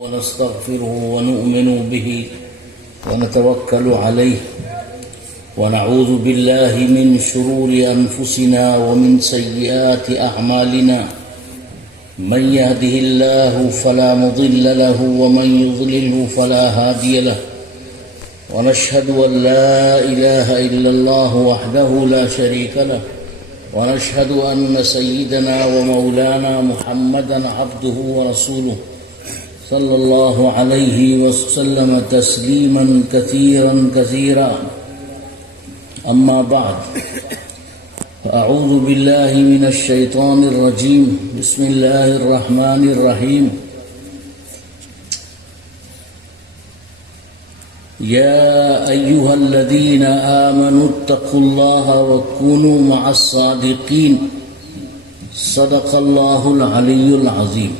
ونستغفره ونؤمن به ونتوكل عليه ونعوذ بالله من شرور أنفسنا ومن سيئات أعمالنا من يهده الله فلا مضل له ومن يضلله فلا هادي له ونشهد أن لا إله إلا الله وحده لا شريك له ونشهد أن سيدنا ومولانا محمدا عبده ورسوله صلى الله عليه وسلم تسليما كثيرا كثيرا أما بعد فأعوذ بالله من الشيطان الرجيم بسم الله الرحمن الرحيم يا أيها الذين آمنوا اتقوا الله وكونوا مع الصادقين صدق الله العلي العظيم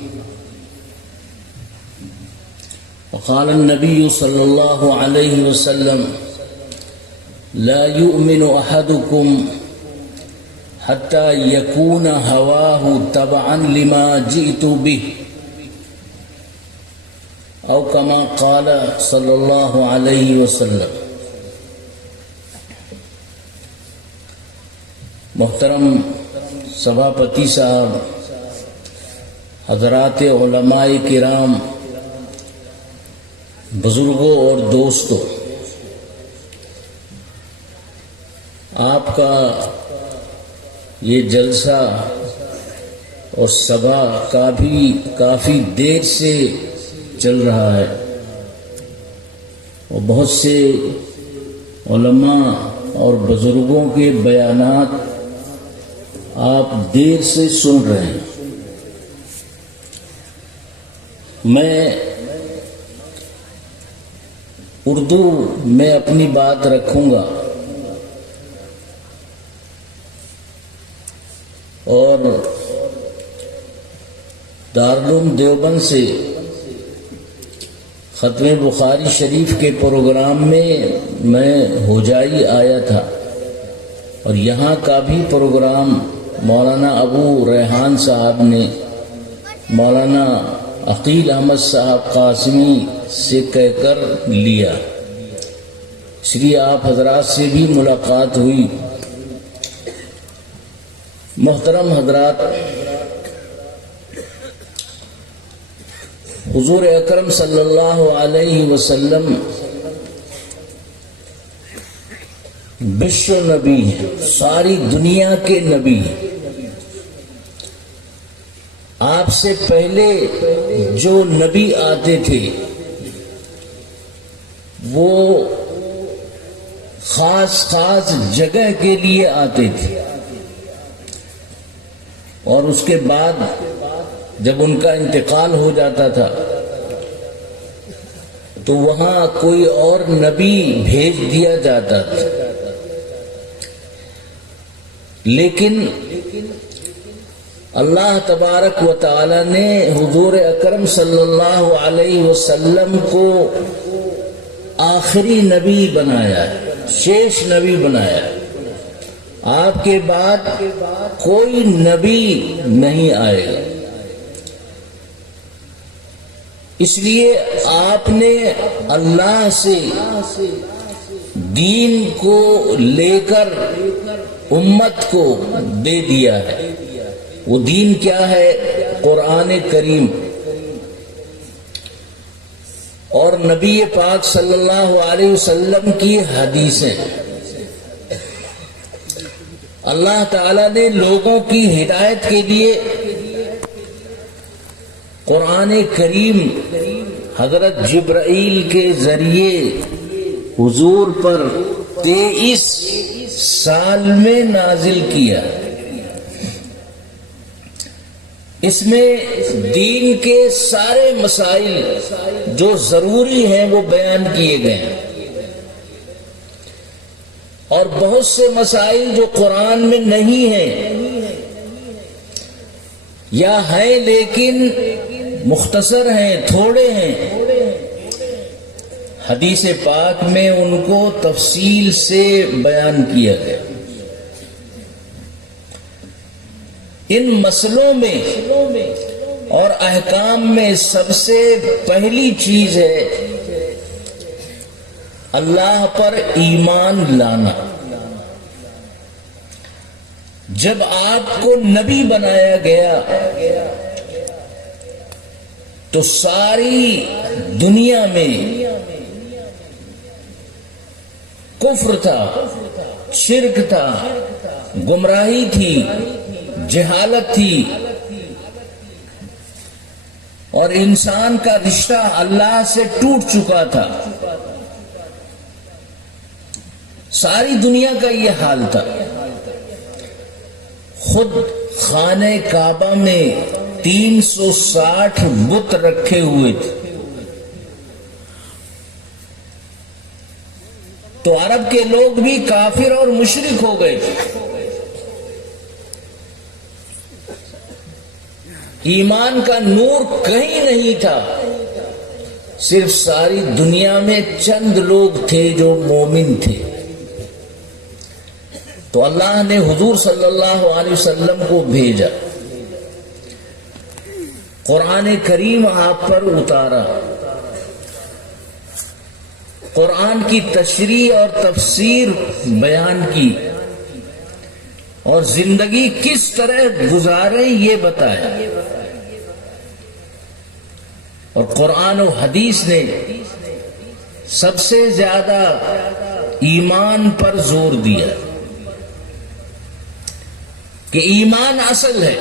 وقال النبي صلى الله عليه وسلم لا يؤمن أحدكم حتى يكون هواه تبعا لما جئت به أو كما قال صلى الله عليه وسلم. محترم سبھاپتی صاحب، حضرات علماء کرام، بزرگوں اور دوستوں، آپ کا یہ جلسہ اور سبھا کافی دیر سے چل رہا ہے اور بہت سے علماء اور بزرگوں کے بیانات آپ دیر سے سن رہے ہیں. میں اردو میں اپنی بات رکھوں گا اور دارالعلوم دیوبند سے ختم بخاری شریف کے پروگرام میں ہوجائی آیا تھا اور یہاں کا بھی پروگرام مولانا ابو ریحان صاحب نے مولانا عقیل احمد صاحب قاسمی سے کہہ کر لیا، اس لیے آپ حضرات سے بھی ملاقات ہوئی. محترم حضرات، حضور اکرم صلی اللہ علیہ وسلم بشر نبی ہیں، ساری دنیا کے نبی ہیں. آپ سے پہلے جو نبی آتے تھے وہ خاص جگہ کے لیے آتے تھے اور اس کے بعد جب ان کا انتقال ہو جاتا تھا تو وہاں کوئی اور نبی بھیج دیا جاتا تھا. لیکن اللہ تبارک و تعالی نے حضور اکرم صلی اللہ علیہ وسلم کو آخری نبی بنایا ہے، شیش نبی بنایا ہے. آپ کے بعد کوئی نبی نہیں آئے گا. اس لیے آپ نے اللہ سے دین کو لے کر امت کو دے دیا ہے. وہ دین کیا ہے؟ قرآن کریم اور نبی پاک صلی اللہ علیہ وسلم کی حدیثیں. اللہ تعالیٰ نے لوگوں کی ہدایت کے لیے قرآن کریم حضرت جبرائیل کے ذریعے حضور پر 23 سال میں نازل کیا. اس میں دین کے سارے مسائل جو ضروری ہیں وہ بیان کیے گئے ہیں اور بہت سے مسائل جو قرآن میں نہیں ہیں یا ہیں لیکن مختصر ہیں، تھوڑے ہیں، حدیث پاک میں ان کو تفصیل سے بیان کیا گیا. ان مسئلوں میں اور احکام میں سب سے پہلی چیز ہے اللہ پر ایمان لانا۔ جب آپ کو نبی بنایا گیا تو ساری دنیا میں کفر تھا، شرک تھا، گمراہی تھی، جہالت تھی، اور انسان کا رشتہ اللہ سے ٹوٹ چکا تھا۔ ساری دنیا کا یہ حال تھا۔ خود خانہ کعبہ میں 360 بت رکھے ہوئے تھے۔ تو عرب کے لوگ بھی کافر اور مشرک ہو گئے تھے۔ ایمان کا نور کہیں نہیں تھا، صرف ساری دنیا میں چند لوگ تھے جو مومن تھے۔ تو اللہ نے حضور صلی اللہ علیہ وسلم کو بھیجا، قرآن کریم آپ پر اتارا، قرآن کی تشریح اور تفسیر بیان کی، اور زندگی کس طرح گزارے یہ بتایا۔ اور قرآن و حدیث نے سب سے زیادہ ایمان پر زور دیا کہ ایمان اصل ہے۔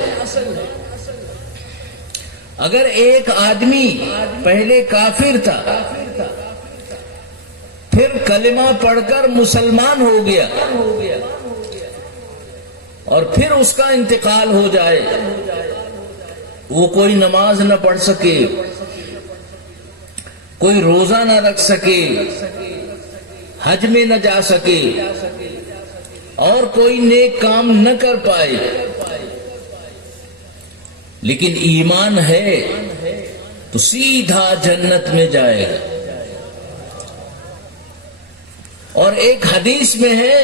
اگر ایک آدمی پہلے کافر تھا، پھر کلمہ پڑھ کر مسلمان ہو گیا، اور پھر اس کا انتقال ہو جائے، وہ کوئی نماز نہ پڑھ سکے، کوئی روزہ نہ رکھ سکے، حج میں نہ جا سکے، اور کوئی نیک کام نہ کر پائے، لیکن ایمان ہے تو سیدھا جنت میں جائے گا۔ اور ایک حدیث میں ہے،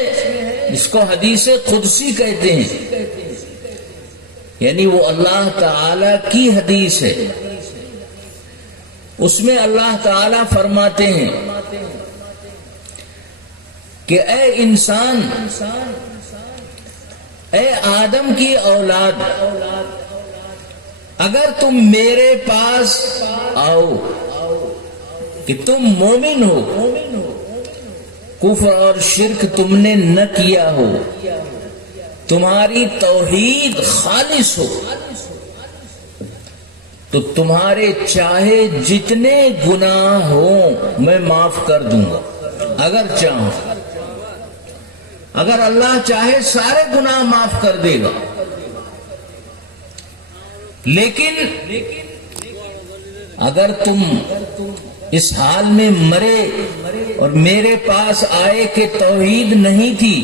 اس کو حدیث قدسی کہتے ہیں، یعنی وہ اللہ تعالی کی حدیث ہے۔ اس میں اللہ تعالی فرماتے ہیں کہ اے انسان، اے آدم کی اولاد، اگر تم میرے پاس آؤ کہ تم مومن ہو، کفر اور شرک تم نے نہ کیا ہو، تمہاری توحید خالص ہو، تو تمہارے چاہے جتنے گناہ ہوں میں معاف کر دوں گا۔ اگر چاہوں، اگر اللہ چاہے سارے گناہ معاف کر دے گا، لیکن اگر تم اس حال میں مرے اور میرے پاس آئے کہ توحید نہیں تھی،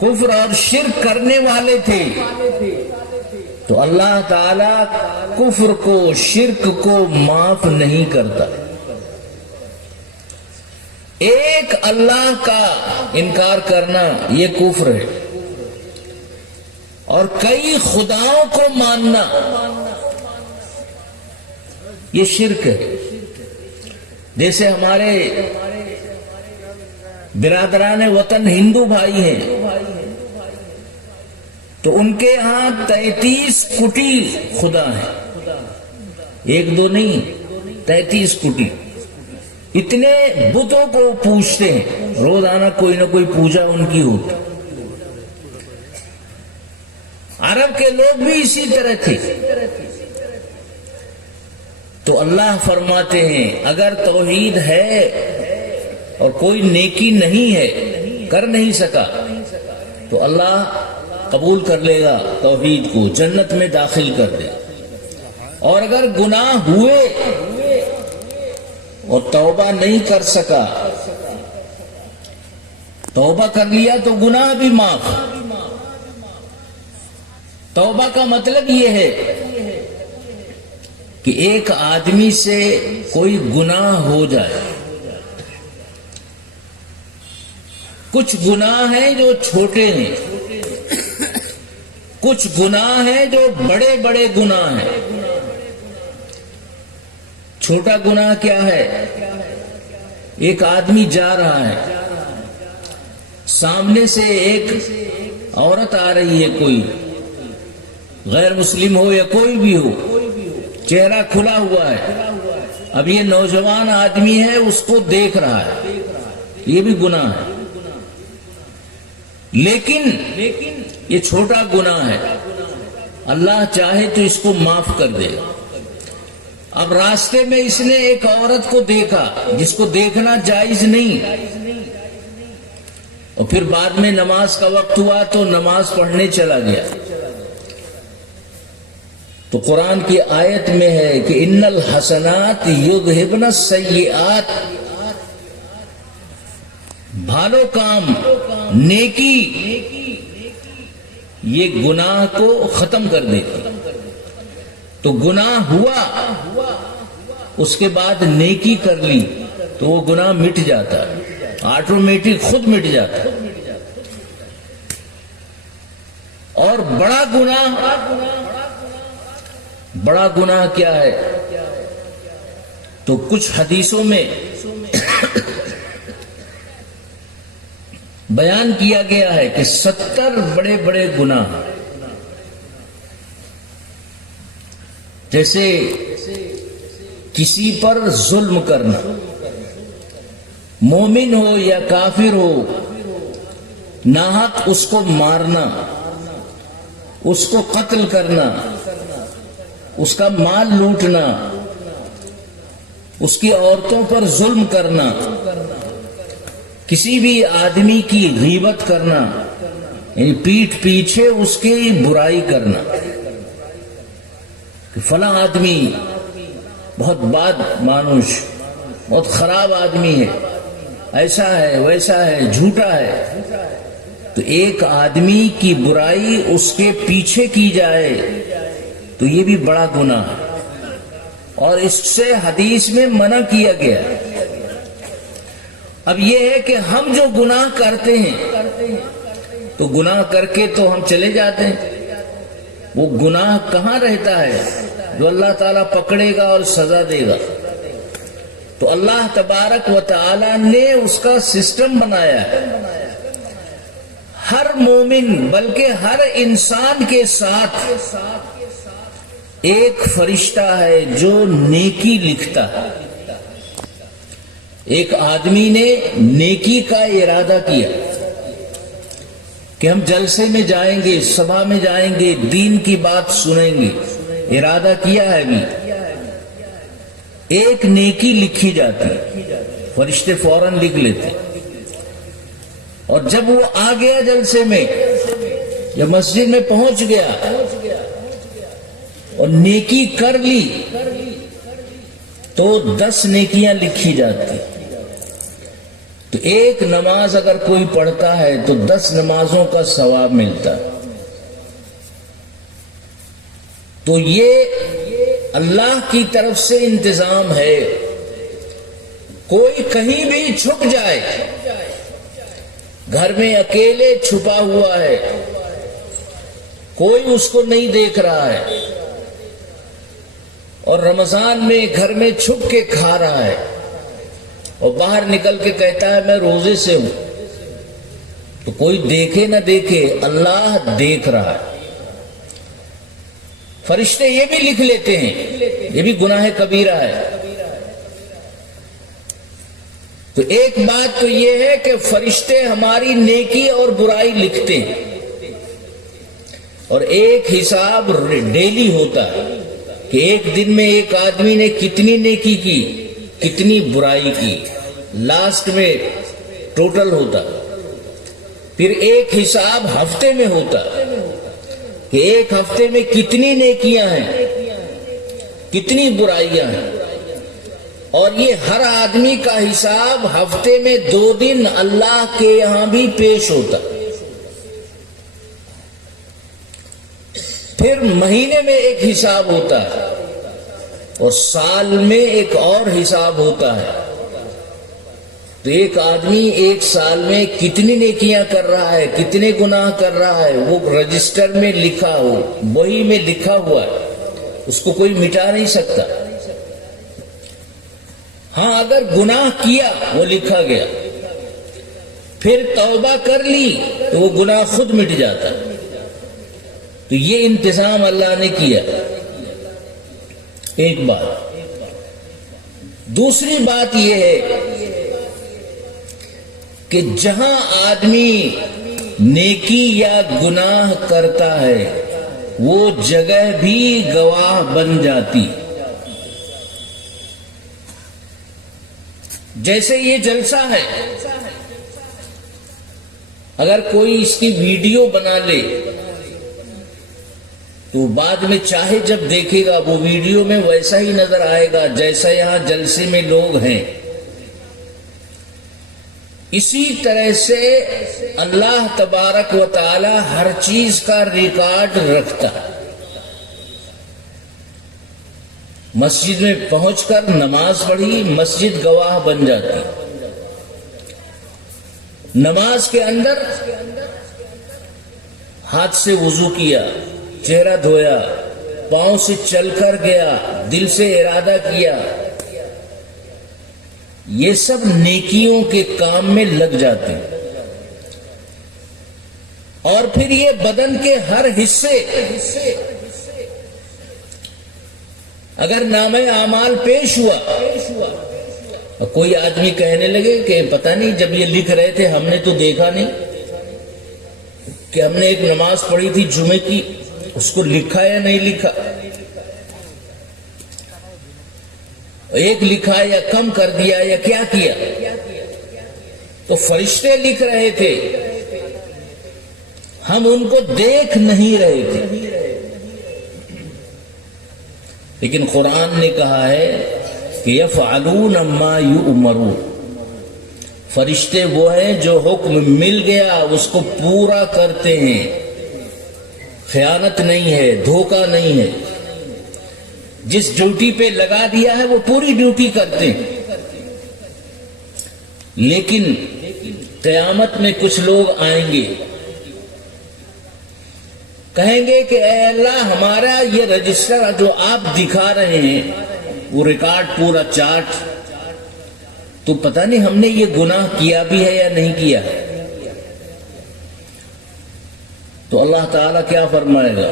کفر اور شرک کرنے والے تھے، تو اللہ تعالیٰ کفر کو، شرک کو معاف نہیں کرتا۔ ایک اللہ کا انکار کرنا یہ کفر ہے، اور کئی خداؤں کو ماننا یہ شرک ہے۔ جیسے ہمارے برادران وطن ہندو بھائی ہیں، تو ان کے ہاں 33 کوٹی خدا ہیں، ایک دو نہیں، 33 کوٹی۔ اتنے بتوں کو پوجتے ہیں، روزانہ کوئی نہ کوئی پوجا ان کی ہوتی۔ عرب کے لوگ بھی اسی طرح تھے۔ تو اللہ فرماتے ہیں اگر توحید ہے اور کوئی نیکی نہیں ہے، کر نہیں سکا، تو اللہ قبول کر لے گا توحید کو، جنت میں داخل کر دے۔ اور اگر گناہ ہوئے اور توبہ نہیں کر سکا، توبہ کر لیا تو گناہ بھی معاف۔ توبہ کا مطلب یہ ہے کہ ایک آدمی سے کوئی گناہ ہو جائے۔ کچھ گناہ ہیں جو چھوٹے ہیں، کچھ گناہ ہیں جو بڑے بڑے گناہ ہیں. چھوٹا گناہ کیا ہے؟ ایک آدمی جا رہا ہے، سامنے سے ایک عورت آ رہی ہے، کوئی غیر مسلم ہو یا کوئی بھی ہو، چہرہ کھلا ہوا ہے. اب یہ نوجوان آدمی ہے، اس کو دیکھ رہا ہے، یہ بھی گناہ ہے. لیکن یہ چھوٹا گناہ ہے، اللہ چاہے تو اس کو معاف کر دے. اب راستے میں اس نے ایک عورت کو دیکھا جس کو دیکھنا جائز نہیں، اور پھر بعد میں نماز کا وقت ہوا تو نماز پڑھنے چلا گیا. تو قرآن کی آیت میں ہے کہ ان الحسنات یذہبن السیئات، بھالو کام، نیکی یہ گناہ کو ختم کر دیتی. تو گناہ ہوا، اس کے بعد نیکی کر لی تو وہ گناہ مٹ جاتا ہے، آٹومیٹک خود مٹ جاتا ہے. اور بڑا گناہ کیا ہے؟ تو کچھ حدیثوں میں بیان کیا گیا ہے کہ 70 بڑے بڑے گناہ، جیسے کسی پر ظلم کرنا، مومن ہو یا کافر ہو، ناحق اس کو مارنا، اس کو قتل کرنا، اس کا مال لوٹنا، اس کی عورتوں پر ظلم کرنا، کسی بھی آدمی کی غیبت کرنا، یعنی پیٹھ پیچھے اس کی برائی کرنا کہ فلاں آدمی بہت بد مانوش، بہت خراب آدمی ہے، ایسا ہے ویسا ہے، جھوٹا ہے. تو ایک آدمی کی برائی اس کے پیچھے کی جائے تو یہ بھی بڑا گناہ ہے، اور اس سے حدیث میں منع کیا گیا. اب یہ ہے کہ ہم جو گناہ کرتے ہیں تو گناہ کر کے تو ہم چلے جاتے ہیں، وہ گناہ کہاں رہتا ہے جو اللہ تعالیٰ پکڑے گا اور سزا دے گا؟ تو اللہ تبارک و تعالیٰ نے اس کا سسٹم بنایا ہے. ہر مومن بلکہ ہر انسان کے ساتھ ایک فرشتہ ہے جو نیکی لکھتا ہے. ایک آدمی نے نیکی کا ارادہ کیا کہ ہم جلسے میں جائیں گے، سبھا میں جائیں گے، دین کی بات سنیں گے، ارادہ کیا ہے بھی، ایک نیکی لکھی جاتی، فرشتے فوراً لکھ لیتے. اور جب وہ آ گیا جلسے میں یا مسجد میں پہنچ گیا اور نیکی کر لی تو 10 نیکیاں لکھی جاتی. تو ایک نماز اگر کوئی پڑھتا ہے تو 10 نمازوں کا ثواب ملتا. تو یہ اللہ کی طرف سے انتظام ہے. کوئی کہیں بھی چھپ جائے، گھر میں اکیلے چھپا ہوا ہے، کوئی اس کو نہیں دیکھ رہا ہے، اور رمضان میں گھر میں چھپ کے کھا رہا ہے اور باہر نکل کے کہتا ہے میں روزے سے ہوں، تو کوئی دیکھے نہ دیکھے اللہ دیکھ رہا ہے. فرشتے یہ بھی لکھ لیتے ہیں، یہ بھی گناہ کبیرہ ہے. تو ایک بات تو یہ ہے کہ فرشتے ہماری نیکی اور برائی لکھتے ہیں، اور ایک حساب ڈیلی ہوتا ہے کہ ایک دن میں ایک آدمی نے کتنی نیکی کی، کتنی برائی کی، لاسٹ میں ٹوٹل ہوتا. پھر ایک حساب ہفتے میں ہوتا کہ ایک ہفتے میں کتنی نیکیاں ہیں، کتنی برائیاں ہیں. اور یہ ہر آدمی کا حساب ہفتے میں 2 دن اللہ کے یہاں بھی پیش ہوتا. پھر مہینے میں ایک حساب ہوتا ہے اور سال میں ایک اور حساب ہوتا ہے. تو ایک آدمی ایک سال میں کتنی نیکیاں کر رہا ہے، کتنے گناہ کر رہا ہے، وہ رجسٹر میں لکھا ہو، بہی میں لکھا ہوا ہے، اس کو کوئی مٹا نہیں سکتا۔ ہاں اگر گناہ کیا وہ لکھا گیا، پھر توبہ کر لی تو وہ گناہ خود مٹ جاتا۔ تو یہ انتظام اللہ نے کیا، ایک بات۔ دوسری بات یہ ہے کہ جہاں آدمی نیکی یا گناہ کرتا ہے وہ جگہ بھی گواہ بن جاتی۔ جیسے یہ جلسہ ہے، اگر کوئی اس کی ویڈیو بنا لے تو بعد میں چاہے جب دیکھے گا وہ ویڈیو میں ویسا ہی نظر آئے گا جیسا یہاں جلسے میں لوگ ہیں۔ اسی طرح سے اللہ تبارک و تعالی ہر چیز کا ریکارڈ رکھتا ہے۔ مسجد میں پہنچ کر نماز پڑھی، مسجد گواہ بن جاتی۔ نماز کے اندر ہاتھ سے وضو کیا، چہرہ دھویا، پاؤں سے چل کر گیا، دل سے ارادہ کیا، یہ سب نیکیوں کے کام میں لگ جاتے ہیں۔ اور پھر یہ بدن کے ہر حصے، اگر نامہ اعمال پیش ہوا، کوئی آدمی کہنے لگے کہ پتہ نہیں جب یہ لکھ رہے تھے ہم نے تو دیکھا نہیں کہ ہم نے ایک نماز پڑھی تھی جمعے کی، اس کو لکھا یا نہیں لکھا، ایک لکھا یا کم کر دیا یا کیا کیا۔ تو فرشتے لکھ رہے تھے، ہم ان کو دیکھ نہیں رہے تھے۔ لیکن قرآن نے کہا ہے کہ یفعلون ما یؤمرون، فرشتے وہ ہیں جو حکم مل گیا اس کو پورا کرتے ہیں، خیانت نہیں ہے، دھوکہ نہیں ہے، جس ڈیوٹی پہ لگا دیا ہے وہ پوری ڈیوٹی کرتے ہیں۔ لیکن قیامت میں کچھ لوگ آئیں گے، کہیں گے کہ اے اللہ ہمارا یہ رجسٹر جو آپ دکھا رہے ہیں وہ ریکارڈ پورا چارٹ، تو پتہ نہیں ہم نے یہ گناہ کیا بھی ہے یا نہیں کیا ہے۔ تو اللہ تعالیٰ کیا فرمائے گا؟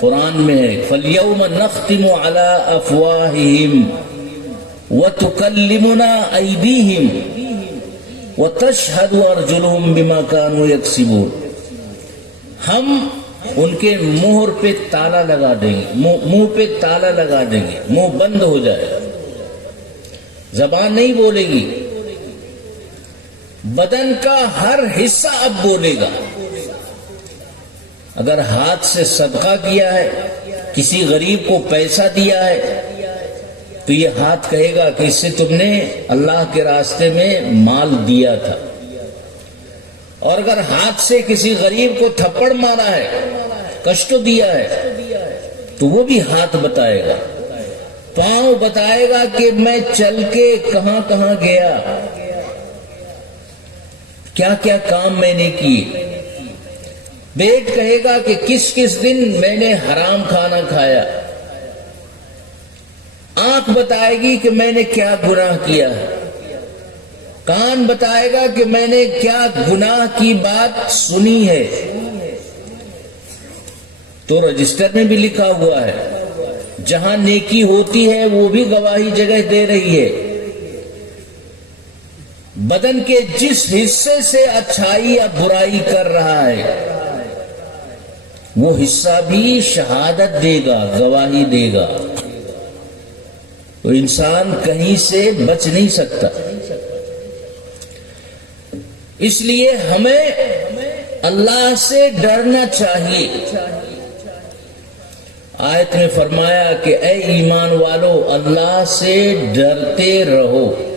قرآن میں ہے فَالْيَوْمَ نَخْتِمُ عَلَىٰ أَفْوَاهِهِمْ وَتُكَلِّمُنَا أَيْدِيهِمْ وَتَشْهَدُ أَرْجُلُهُمْ بِمَا كَانُوا يَكْسِبُونَ، ہم ان کے مہر پہ تالا لگا دیں گے، منہ پہ تالا لگا دیں گے، منہ بند ہو جائے، زبان نہیں بولے گی، بدن کا ہر حصہ اب بولے گا۔ اگر ہاتھ سے صدقہ کیا ہے، کسی غریب کو پیسہ دیا ہے، تو یہ ہاتھ کہے گا کہ اس سے تم نے اللہ کے راستے میں مال دیا تھا۔ اور اگر ہاتھ سے کسی غریب کو تھپڑ مارا ہے، کشٹ دیا ہے، تو وہ بھی ہاتھ بتائے گا، پاؤں بتائے گا کہ میں چل کے کہاں کہاں گیا، کیا کیا کام میں نے کیے، پیٹ کہے گا کہ کس کس دن میں نے حرام کھانا کھایا، آنکھ بتائے گی کہ میں نے کیا گناہ کیا ہے، کان بتائے گا کہ میں نے کیا گناہ کی بات سنی ہے۔ تو رجسٹر میں بھی لکھا ہوا ہے، جہاں نیکی ہوتی ہے وہ بھی گواہی جگہ دے رہی ہے۔ بدن کے جس حصے سے اچھائی یا برائی کر رہا ہے وہ حصہ بھی شہادت دے گا، گواہی دے گا۔ تو انسان کہیں سے بچ نہیں سکتا۔ اس لیے ہمیں اللہ سے ڈرنا چاہیے۔ آیت میں فرمایا کہ اے ایمان والو اللہ سے ڈرتے رہو۔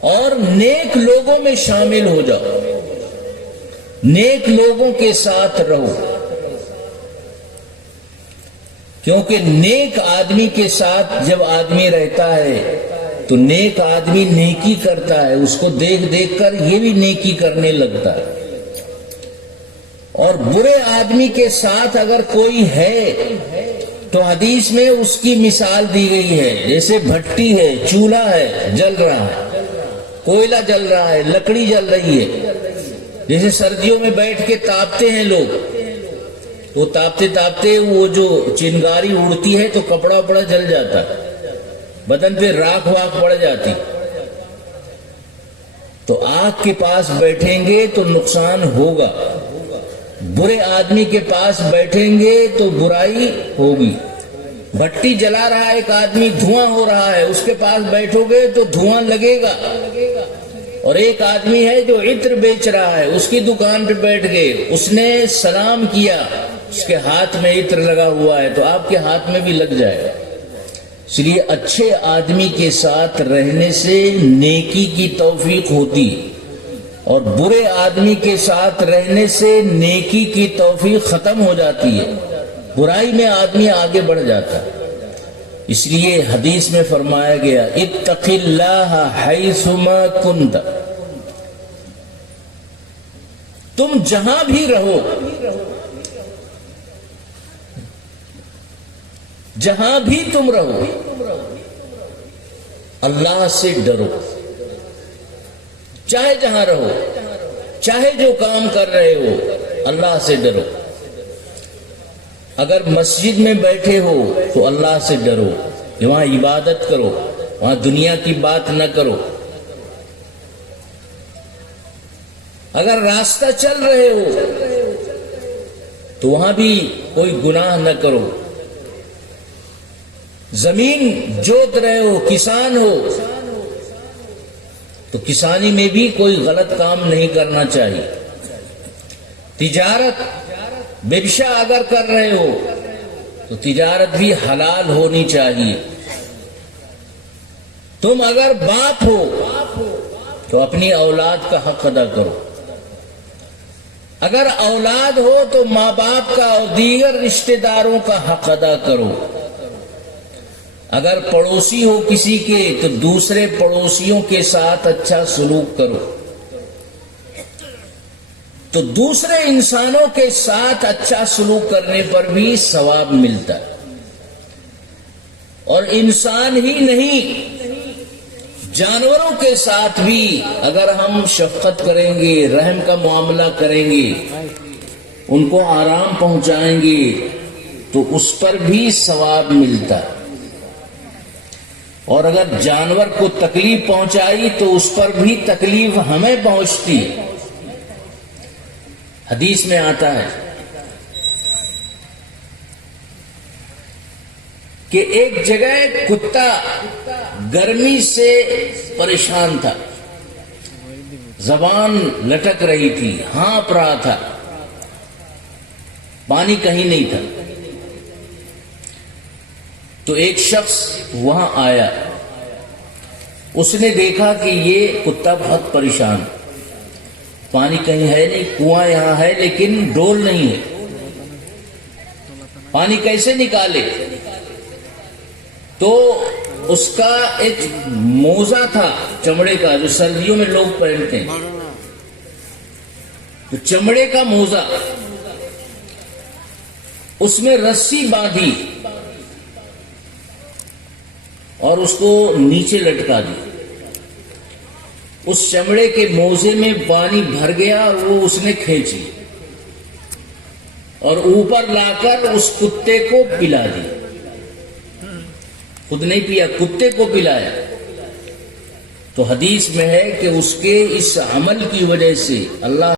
اور نیک لوگوں میں شامل ہو جاؤ، نیک لوگوں کے ساتھ رہو۔ کیونکہ نیک آدمی کے ساتھ جب آدمی رہتا ہے تو نیک آدمی نیکی کرتا ہے، اس کو دیکھ دیکھ کر یہ بھی نیکی کرنے لگتا ہے. اور برے آدمی کے ساتھ اگر کوئی ہے تو حدیث میں اس کی مثال دی گئی ہے، جیسے بھٹی ہے، چولہا ہے، جل رہا ہے، کوئلہ جل رہا ہے، لکڑی جل رہی ہے. جیسے سردیوں میں بیٹھ کے تاپتے ہیں لوگ، وہ تاپتے تاپتے وہ جو چنگاری اڑتی ہے تو کپڑا وپڑا جل جاتا ہے، بدن پہ راکھ واکھ پڑ جاتی. تو آگ کے پاس بیٹھیں گے تو نقصان ہوگا، برے آدمی کے پاس بیٹھیں گے تو برائی ہوگی. بھٹی جلا رہا ہے ایک آدمی، دھواں ہو رہا ہے، اس کے پاس بیٹھو گے تو دھواں لگے گا. اور ایک آدمی ہے جو عطر بیچ رہا ہے، اس کی دکان پہ بیٹھ گئے، اس نے سلام کیا، اس کے ہاتھ میں عطر لگا ہوا ہے تو آپ کے ہاتھ میں بھی لگ جائے گا. اس لیے اچھے آدمی کے ساتھ رہنے سے نیکی کی توفیق ہوتی، اور برے آدمی کے ساتھ رہنے سے نیکی کی توفیق ختم ہو جاتی ہے، برائی میں آدمی آگے بڑھ جاتا ہے. اس لیے حدیث میں فرمایا گیا اتق اللہ حیثما کنت، تم جہاں بھی رہو، جہاں بھی تم رہو اللہ سے ڈرو. چاہے جہاں رہو، چاہے جو کام کر رہے ہو، اللہ سے ڈرو. اگر مسجد میں بیٹھے ہو تو اللہ سے ڈرو کہ وہاں عبادت کرو، وہاں دنیا کی بات نہ کرو. اگر راستہ چل رہے ہو تو وہاں بھی کوئی گناہ نہ کرو. زمین جوت رہے ہو، کسان ہو تو کسانی میں بھی کوئی غلط کام نہیں کرنا چاہیے. تجارت ببشا اگر کر رہے ہو تو تجارت بھی حلال ہونی چاہیے. تم اگر باپ ہو تو اپنی اولاد کا حق ادا کرو. اگر اولاد ہو تو ماں باپ کا اور دیگر رشتہ داروں کا حق ادا کرو. اگر پڑوسی ہو کسی کے تو دوسرے پڑوسیوں کے ساتھ اچھا سلوک کرو. تو دوسرے انسانوں کے ساتھ اچھا سلوک کرنے پر بھی ثواب ملتا ہے. اور انسان ہی نہیں، جانوروں کے ساتھ بھی اگر ہم شفقت کریں گے، رحم کا معاملہ کریں گے، ان کو آرام پہنچائیں گے تو اس پر بھی ثواب ملتا ہے. اور اگر جانور کو تکلیف پہنچائی تو اس پر بھی تکلیف ہمیں پہنچتی. حدیث میں آتا ہے کہ ایک جگہ کتا گرمی سے پریشان تھا، زبان لٹک رہی تھی، ہانپ رہا تھا، پانی کہیں نہیں تھا. تو ایک شخص وہاں آیا، اس نے دیکھا کہ یہ کتا بہت پریشان، پانی کہیں ہے نہیں، کنواں یہاں ہے لیکن ڈول نہیں ہے، پانی کیسے نکالے؟ تو اس کا ایک موزہ تھا چمڑے کا جو سردیوں میں لوگ پہنتے ہیں، تو چمڑے کا موزہ، اس میں رسی باندھی اور اس کو نیچے لٹکا دی. اس چمڑے کے موزے میں پانی بھر گیا اور وہ اس نے کھینچی اور اوپر لا کر اس کتے کو پلا دی. خود نہیں پیا، کتے کو پلایا. تو حدیث میں ہے کہ اس کے اس عمل کی وجہ سے اللہ